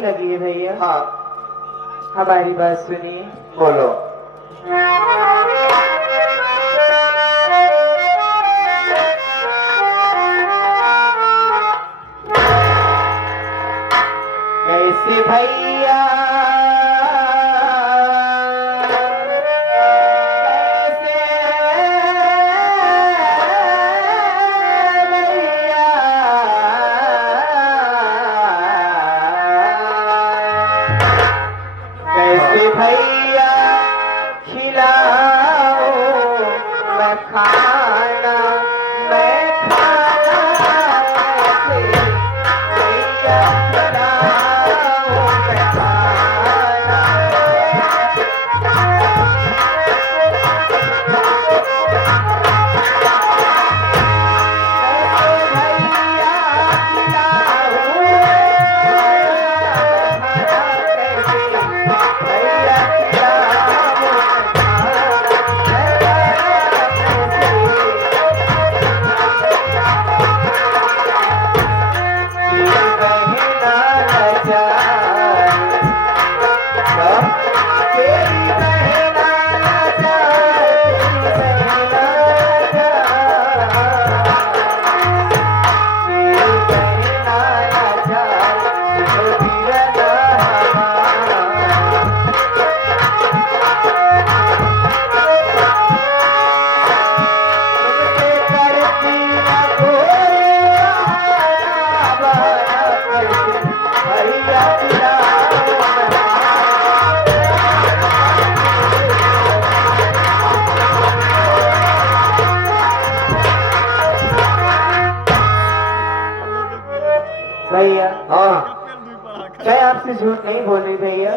लगी है भैया। हाँ हमारी बात सुनिए। बोलो। कैसे भैया कैसे भैया खिलाओ मैं खाना मैं खाना कैसे भैया खिलाओ मैं खाना भैया हाँ मैं आपसे झूठ नहीं बोल रही भैया।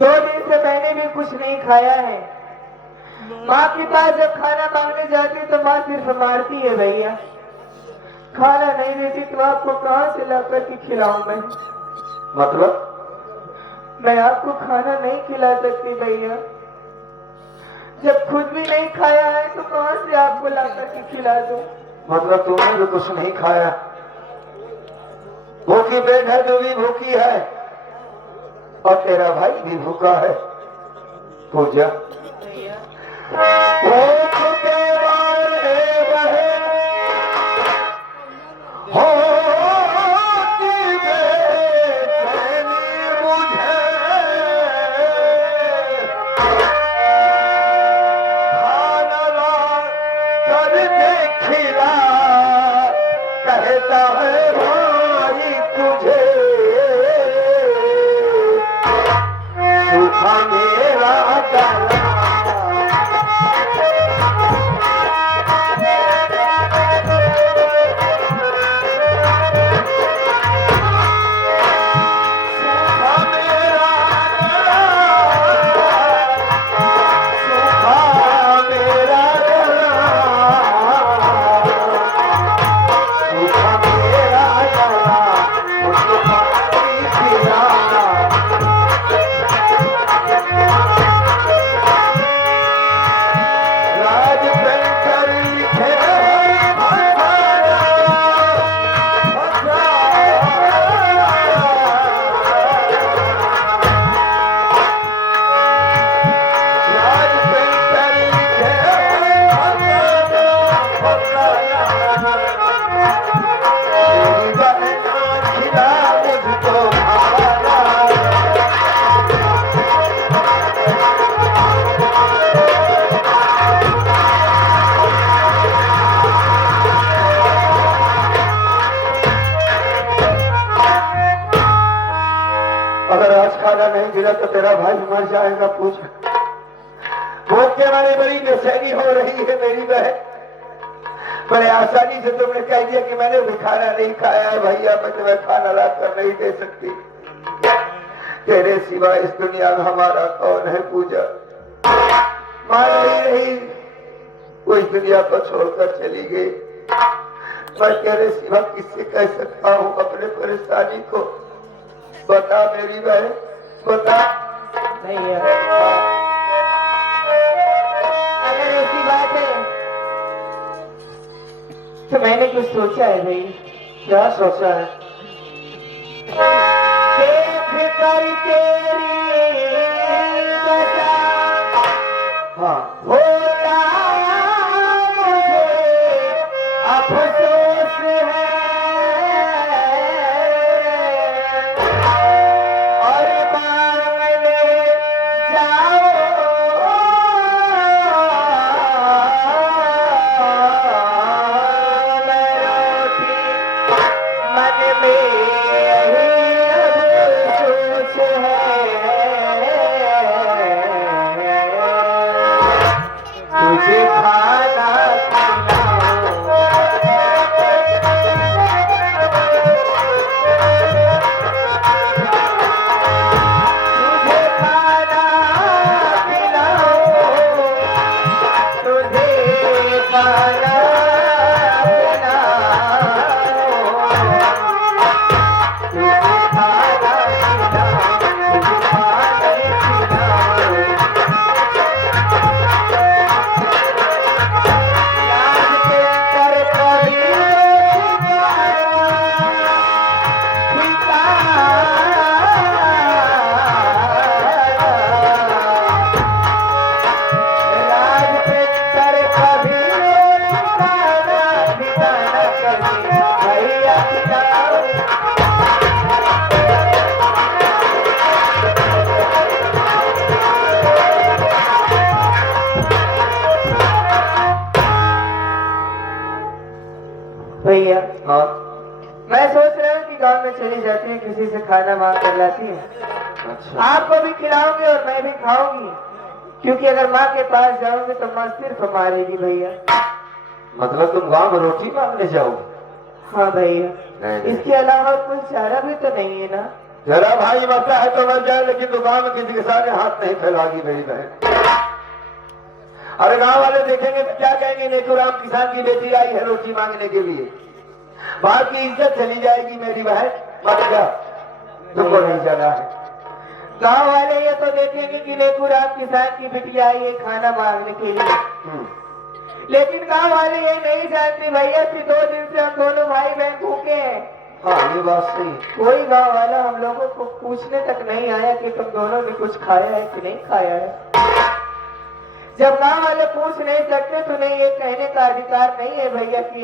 2 दिन से मैंने भी कुछ नहीं खाया है। माँ के पास जब खाना मांगने जाती तो माँ सिर्फ मारती है भैया। खाना नहीं देती तो आपको कहाँ से ला करके खिलाऊं मैं? मतलब मैं आपको खाना नहीं खिला सकती भैया। जब खुद भी नहीं खाया है तो कहाँ से आपको ला करके खिला दूं? मतलब तूने भी कुछ नहीं खाया, भूखी पेट है, तू भी भूखी है और तेरा भाई भी भूखा है। पूजा भूख के मारे बहे होती बेचैनी मुझे, खाना ला कर दे खिला कहता है भाई तुझे, सूखा मेरा गला नहीं गिरा तो तेरा भाई मर जाएगा। पूछ भूख के मारे बड़ी बेचैनी हो रही है मेरी बहन। बड़े आसानी से तुमने कह दिया कि मैंने भी खाना नहीं खाया है भैया, मैं तुम्हें खाना ला कर नहीं दे सकती। तेरे सिवा इस दुनिया में हमारा कौन है? पूजा मान नहीं रही, वो इस दुनिया को छोड़कर चली गई। मैं तेरे सिवा किससे कह सकता हूँ अपने परेशानी को? बता मेरी बहन, बता। भैया अगर ऐसी बात है तो मैंने कुछ सोचा है भाई। क्या सोचा है? कि खाना मांग कर लाती है। अच्छा आपको भी खिलाऊंगी और मैं भी खाऊंगी, क्योंकि अगर माँ के पास जाऊंगी तो माँ सिर्फ मारेगी भैया। मतलब तुम गांव में रोटी मांगने जाओगे? हाँ भैया, नहीं। इसके अलावा कोई चारा भी तो नहीं है ना। जरा भाई मरता है तो मर जाए, लेकिन तो गांव में किसी के सामने हाथ नहीं फैलागी मेरी बहन। अरे गांव वाले देखेंगे तो क्या कहेंगे, नेकुराम किसान की बेटी आई है रोटी मांगने के लिए। बाप की इज्जत चली जाएगी मेरी बहन, मत जा, तुमको नहीं जाना है। गांव वाले ये तो देखेंगे कि नेकुराम किसान की बिटिया आई है खाना मांगने के लिए, लेकिन गांव वाले ये नहीं जानते भैया कि 2 दिन से हम दोनों भाई बहन भूखे हैं। हाँ ये बात सही। कोई गांव वाला हम लोगों को पूछने तक नहीं आया कि तुम दोनों ने कुछ खाया है कि नहीं खाया है। जब गांव वाले पूछ नहीं सकते तो नहीं, ये कहने का अधिकार नहीं है भैया कि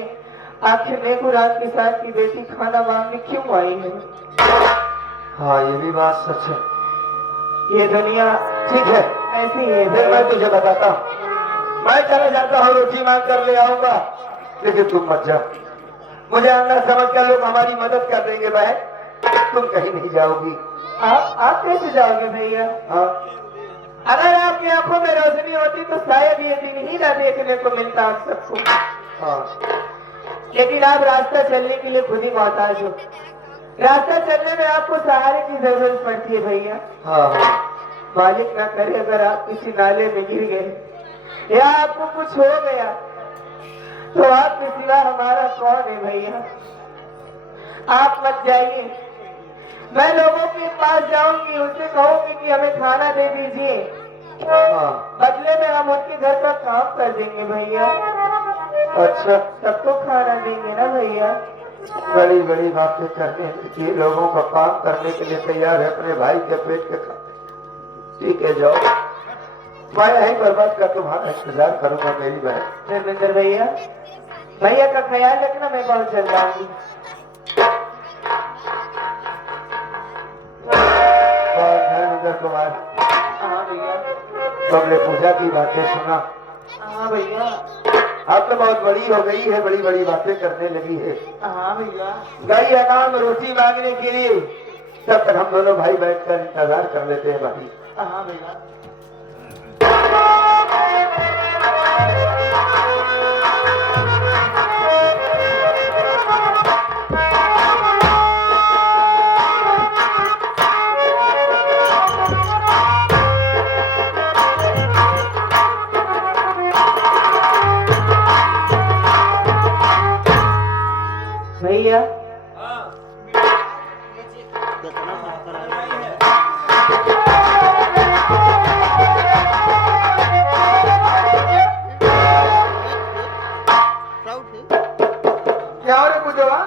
आखिर नेकुराम किसान की बेटी खाना मांगने क्यों आई है। हाँ ये भी बात सच है। ये दुनिया ठीक है, ऐसी है फिर भैया। मैं तुझे बताता हूँ, मैं चला जाता हूँ रोटी मांग कर ले आऊंगा, लेकिन तुम मत जाओ। मुझे अंदर समझ कर लोग हमारी मदद कर देंगे बहन, तुम कहीं नहीं जाओगी। आप कैसे जाओगे भैया? हाँ अगर आपकी आंखों में रोशनी होती तो शायद ये दिन ही ना देखने को मिलता हम सबको। हाँ लेकिन आप रास्ता चलने के लिए खुद ही मोहताज हो। रास्ता चलने में आपको सहारे की जरूरत पड़ती है भैया। हाँ हाँ। मालिक ना करे अगर आप किसी नाले में गिर गए या आपको कुछ हो गया तो आपके सिवा हमारा कौन है भैया। आप मत जाइए, मैं लोगों के पास जाऊंगी, उनसे कहूंगी कि हमें खाना दे दीजिए, हाँ बदले में हम उनके घर का काम कर देंगे भैया। अच्छा, सबको खाना देंगे ना भैया। बड़ी बड़ी बातें करने की, लोगों का काम करने के लिए तैयार है, अपने भाई के पेट के खाते। ठीक है जाओ, मैं यहीं बर्बाद कर तुम्हारा इंतजार करूंगा मेरी बहन। धर्मेंद्र भैया, भैया का ख्याल रखना, मैं बहुत जल्द आऊंगी। और धर्मेंद्र कुमार, हाँ भैया। तुमने पूजा की बातें सुना? हाँ भैया। अब तो बहुत बड़ी हो गई है, बड़ी बड़ी बातें करने लगी है। हाँ भैया। गई है काम रोटी मांगने के लिए, तब तक हम दोनों भाई बैठकर इंतजार कर लेते हैं भाई। हाँ भैया। भैया क्या हो रे पूजवा?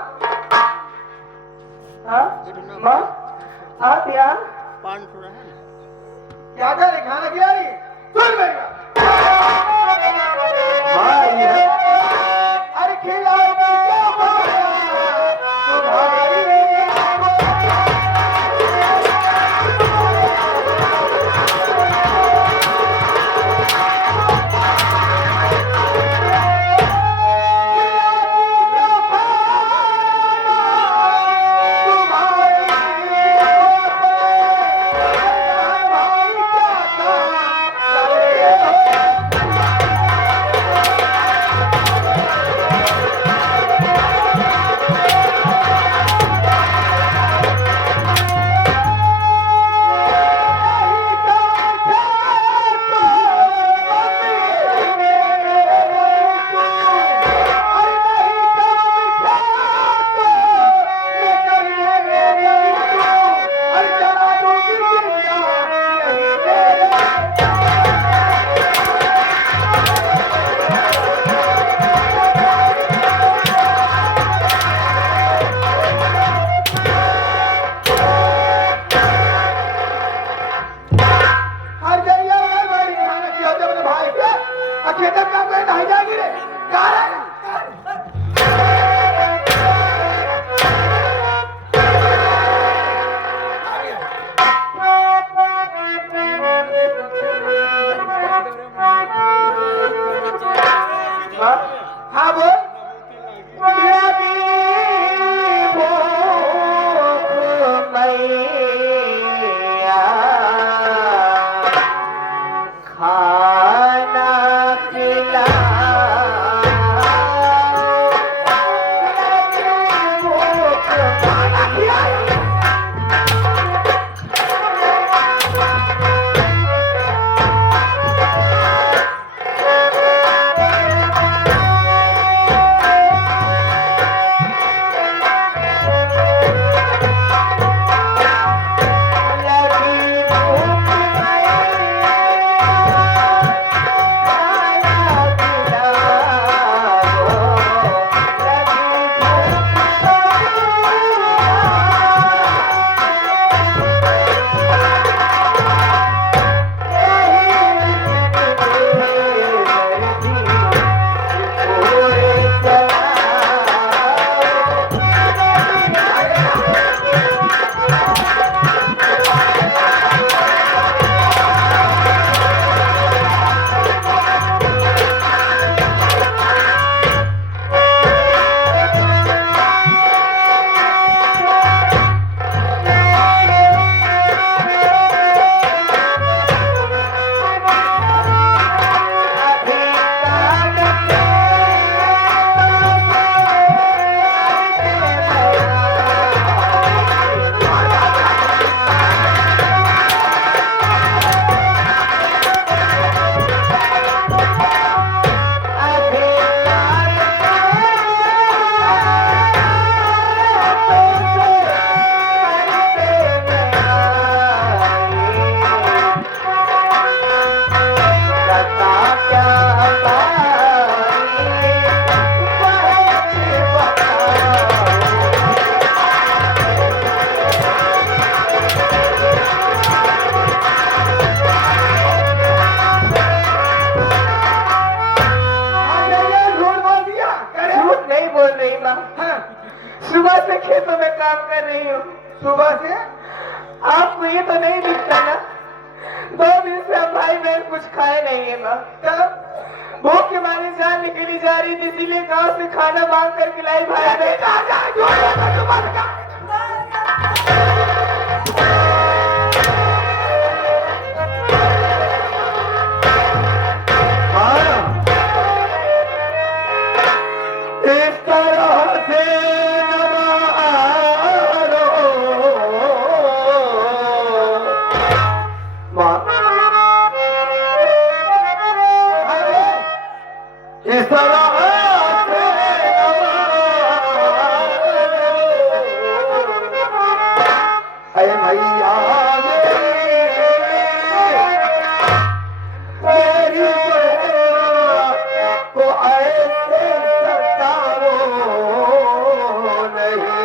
हाँ माँ आप यहाँ क्या कर रही? खाना खिला रही? सुन भैया, माँ आई है। अरे खिलाऊंगी क्या माया तुम्हारी। ये तो नहीं दिखता ना, 2 दिन से हम भाई बहन कुछ खाए नहीं है माँ। तब भूख के मारे जान निकली जा रही थी, इसीलिए गांव से खाना मांग कर खिलाई भाई बहन। इस तरह से माँ, इस तरह से अरे भैया मेरी को ऐसे सताओ नहीं,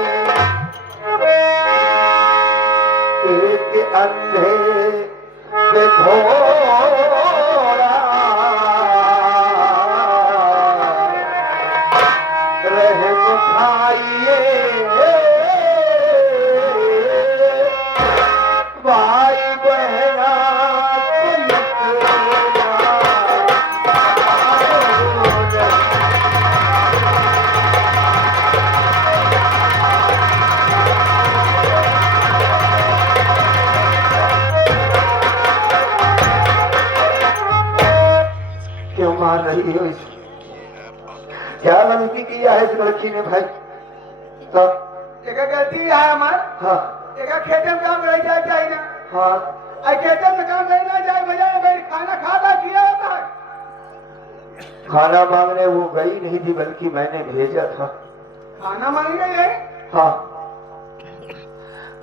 एक अंधे पे घोड़ा रहम खाइए भाई बहना क्यों मार रही हो इसे? क्या गलती किया है इस लड़की ने भाई? तो एक गलती है हमार, हाँ एक खेत में काम रह जाए चाहिए ना, हाँ आई खेत में काम रहना जाए बजाय मेरी खाना खाता किया होता है। खाना मांगने वो गई नहीं थी, बल्कि मैंने भेजा था। खाना मांग गई है? हाँ,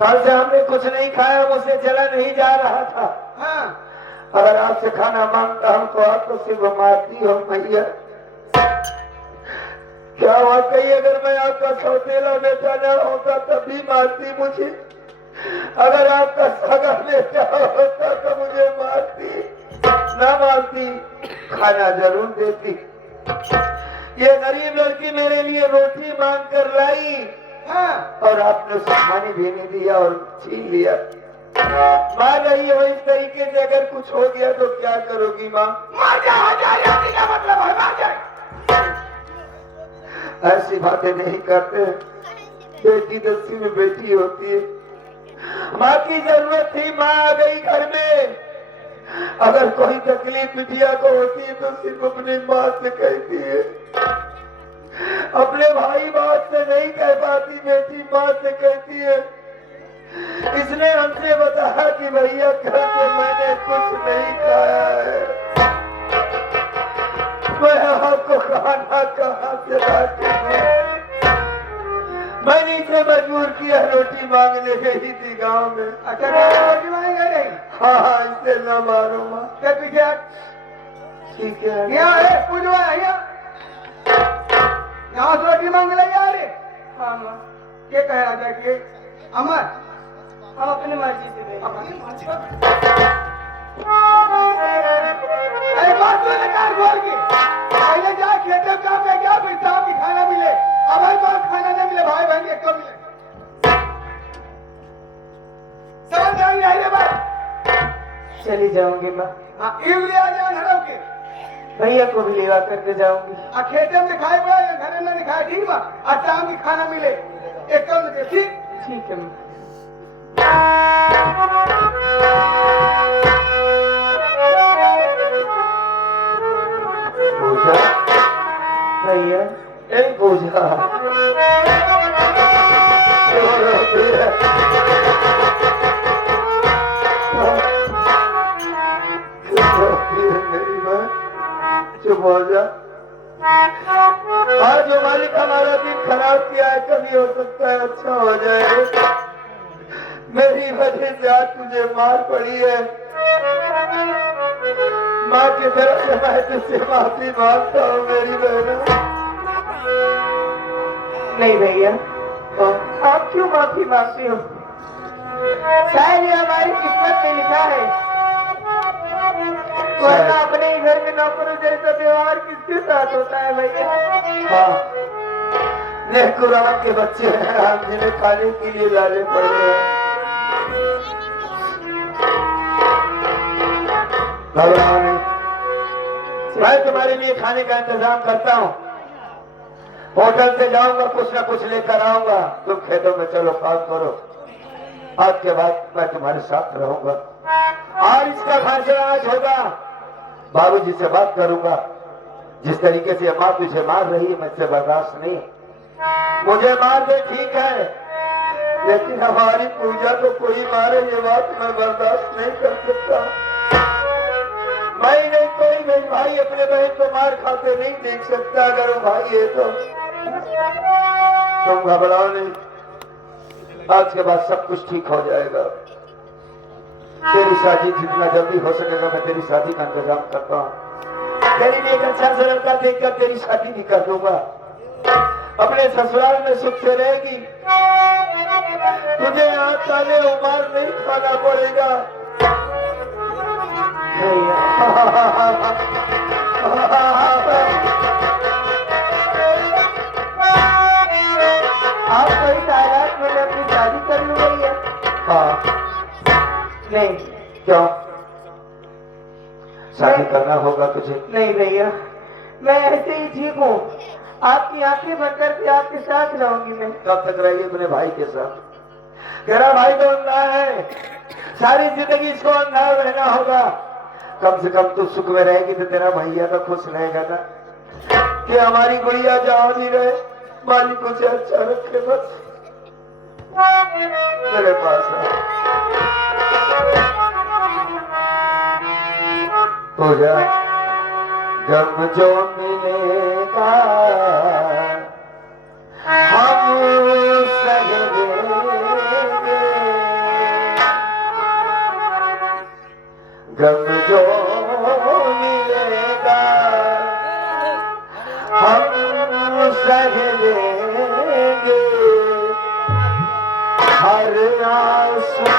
कल से हमने कुछ नहीं खाया, मुझसे चला नहीं जा रहा था। हाँ, अगर आपसे खाना मांगता हम तो आप तो सिर्फ मारती हो भैया। क्या वाकई अगर मैं आपका सौतेला बेटा न होता तब भी मारती मुझे? अगर आपका सगा बेटा होता तो मुझे मारती न मारती, खाना जरूर देती। ये गरीब लड़की मेरे लिए रोटी मांग कर लाई, हाँ, और आपने उसे खाने भी नहीं दिया और छीन लिया। माँ नहीं हो इस तरीके से, अगर कुछ हो गया तो क्या करोगी माँ? मार जाए, क्या मतलब है मार जाए? ऐसी बातें नहीं करते, बेटी तो सिर्फ बेटी होती है। माँ की जरूरत थी, माँ आ गई घर में। अगर कोई तकलीफ बिटिया को होती है तो सिर्फ अपनी माँ से कहती है, अपने भाई बात से नहीं कह पाती, बेटी माँ से कहती है। इसने हमसे बताया कि भैया कल से मैंने कुछ नहीं खाया है, मैं आपको खाना कहाँ से लाती? मैंने इसे मजबूर किया, रोटी मांगने गई थी गांव में। अच्छा, रोटी मांग गई? हाँ, इसे न मारो माँ। क्या पीछे? ठीक है, यहाँ है, पूछो यहाँ से रोटी मांग ले जा रहे। हाँ माँ, क्या कह रहा था कि अमर हम अपनी मर्जी से गए। अरे बात तो निकाल बोल के, पहले जा खेत में काम पे क्या फिर शाम की खाना मिले, अब हमारे पास खाना नहीं मिले, भाई बहन के कब मिले? समझ नहीं आई है बात? चली जाऊंगी माँ। हाँ, इवली आ जाए हरव के भैया को भी लेवा करके जाऊंगी। खेते में दिखाई पड़ा या घर में दिखाई, ठीक बा? और शाम की खाना मिले एक कम के, ठीक? ठीक है माँ। पूजा भैया, एक पूजा मेरी माँ, चुप हो जा। आज जो मालिक हमारा दिन खराब किया है, कभी हो सकता है अच्छा हो जाए। मेरी वजह से आज तुझे मार पड़ी है, माँ की तरफ से मैं तुझसे माफी मांगता हूँ मेरी बहना। नहीं भैया, आप क्यों माफी मांगती हो? शायद ये हमारी किस्मत में लिखा है, वरना अपने ही घर में नौकरों जैसा व्यवहार किसके साथ होता है भैया? हाँ, नेकुराम के बच्चे हैं हम, जिन्हें खाने के लिए लाले पड़ रहे हैं। घबराओ नहीं, मैं तुम्हारे लिए खाने का इंतजाम करता हूँ। होटल से जाऊंगा, कुछ ना कुछ लेकर आऊंगा, तुम खेतों में चलो, काम करो। आज के बाद मैं तुम्हारे साथ रहूंगा और इसका फैसला आज होगा। बाबूजी से बात करूंगा, जिस तरीके से माँ तुझे मार रही है मुझसे बर्दाश्त नहीं। मुझे मार दे ठीक है, लेकिन हमारी पूजा को कोई मारे ये बात मैं बर्दाश्त नहीं कर सकता। मैं नहीं, कोई मेरे भाई अपने बहन को मार खाते नहीं देख सकता। अगर वो भाई है तो तुम घबराओ नहीं, आज के बाद सब कुछ ठीक हो जाएगा। तेरी शादी जितना जल्दी हो सकेगा मैं तेरी शादी का इंतजाम करता हूँ। तेरी लिए एक अच्छा सा लड़का देखकर तेरी शादी भी कर दूंगा। अपने ससुराल में सुख से रहेगी, तुझे यहाँ ताले उमार नहीं खाना पड़ेगा। आप कोई तालाब में अपनी शादी कर लू भैया? हाँ, नहीं। क्यों? शादी करना होगा तुझे? नहीं भैया, मैं ऐसे ही ठीक हूँ। आपकी आंखें बंद करके आपके साथ रहूंगी मैं। कब तक रहेगी अपने भाई के साथ? तेरा भाई तो अंधा है, सारी जिंदगी इसको अंधा रहना होगा। कम से कम तू सुख में रहेगी तो तेरा भैया तो खुश रहेगा ना, कि हमारी गुड़िया जहां भी रहे मालिक उसे अच्छा रखे। बस मेरे पास पूजा गम जो मिलेगा हम सह लेंगे, गम जो मिलेगा हम सह लेंगे, हर आंसू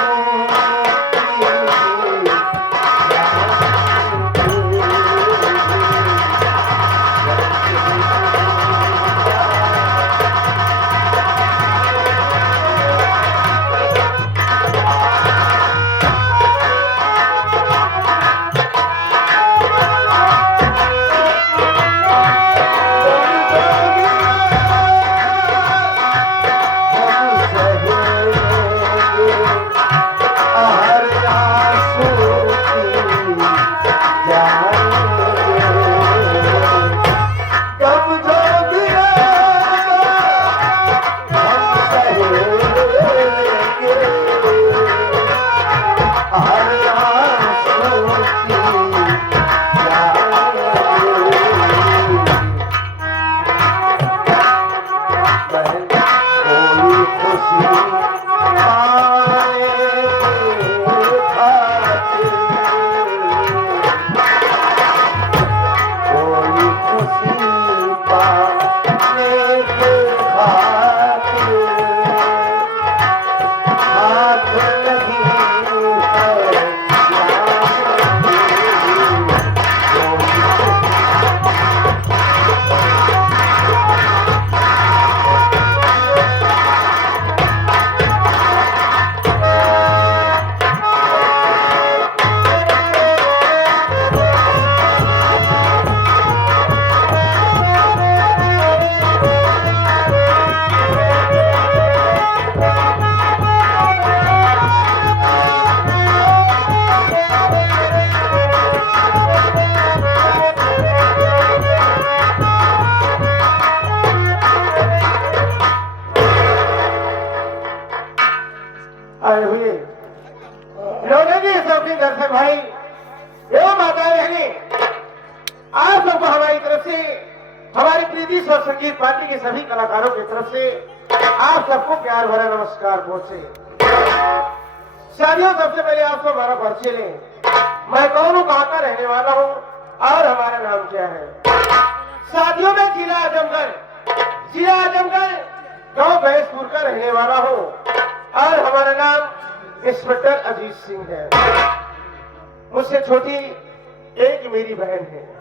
आए हुए लोगों की शौकीन दर्शक भाई एवं माता बहनी, आप सबको हमारी तरफ से, हमारी प्रीति स्वर संगीत पार्टी के सभी कलाकारों की तरफ से आप सबको प्यार भरा नमस्कार पहुंचे। साथियों, सबसे पहले आपको हमारा परिचय लें। मैं कौन हूँ, कहाँ का रहने वाला हूँ और हमारा नाम क्या है। साथियों, मैं जिला आजमगढ़ गांव भैंसपुर का रहने वाला हूँ और हमारा नाम इंस्पेक्टर अजीत सिंह है। मुझसे छोटी एक मेरी बहन है।